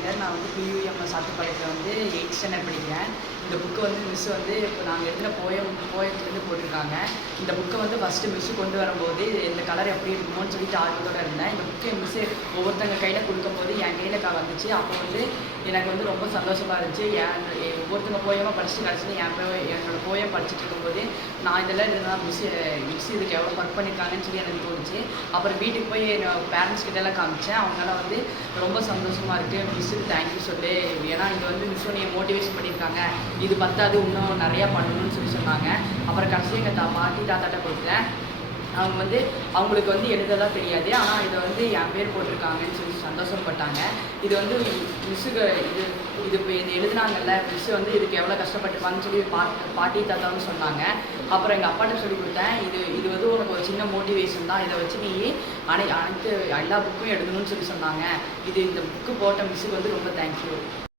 Standard. நான் வந்து BUMS சாத்துப்பாளையத்தில் வந்து 8th ஸ்டாண்டர்ட் படிக்கிறேன். இந்த புக்கு வந்து மிஸ் வந்து இப்போ நாங்கள் எழுதின போயத்துலேருந்து போட்டிருக்காங்க. இந்த புக்கை வந்து ஃபஸ்ட்டு மிஸ்ஸு கொண்டு வரும்போது இந்த கலர் எப்படி இருக்குமோன்னு சொல்லிட்டு ஆர்வத்தோடு இருந்தேன். இந்த புக்கை மிஸ்ஸு ஒவ்வொருத்தங்க கையில் கொடுக்கும்போது என் கையில் வந்துச்சு. அப்போ வந்து எனக்கு வந்து ரொம்ப சந்தோஷமாக இருந்துச்சு. ஒவ்வொருத்தங்க போயமாக படிச்சுட்டு கடைசியில் என்னோடய போயம் படிச்சுட்டு இருக்கும்போது நான் இதெல்லாம் இருந்தால் மிஸ் இதுக்கு எவ்வளோ ஒர்க் பண்ணியிருக்காங்கன்னு சொல்லி எனக்கு தோணுச்சு. அப்புறம் வீட்டுக்கு போய் பேரண்ட்ஸ் கிட்டலாம் காமிச்சேன். அவங்களால வந்து ரொம்ப சந்தோஷமாக இருக்குது, மிஸ்ஸுக்கு தேங்க்யூ சொல்லு, ஏன்னா இது வந்து மிஸ் உன்னை மோட்டிவேஷன் பண்ணியிருக்காங்க, இது பத்தாது இன்னும் நிறையா பண்ணணும்னு சொல்லி சொன்னாங்க. அப்புறம் கடைசியாக எங்கள் பாட்டி தாத்தாட்ட கொடுத்தேன். அவங்க வந்து அவங்களுக்கு வந்து எழுதலாம் தெரியாது, ஆனால் இதை வந்து என் பேர் போட்டிருக்காங்கன்னு சொல்லி சந்தோஷப்பட்டாங்க. இது வந்து மிஸ்ஸுக்கு இது எழுதுனாங்கல்ல மிஸ்ஸு வந்து இதுக்கு எவ்வளோ கஷ்டப்பட்டுருப்பாங்கன்னு சொல்லி பாட்டி தாத்தான்னு சொன்னாங்க. அப்புறம் எங்கள் அப்பாட்ட சொல்லி கொடுத்தேன், இது வந்து உனக்கு ஒரு சின்ன மோட்டிவேஷன் தான், இதை வச்சு நீ அனைத்து எல்லா புக்கும் எழுதணும்னு சொல்லி சொன்னாங்க. இந்த புக்கு போட்ட மிஸ்ஸுக்கு வந்து ரொம்ப தேங்க்யூ.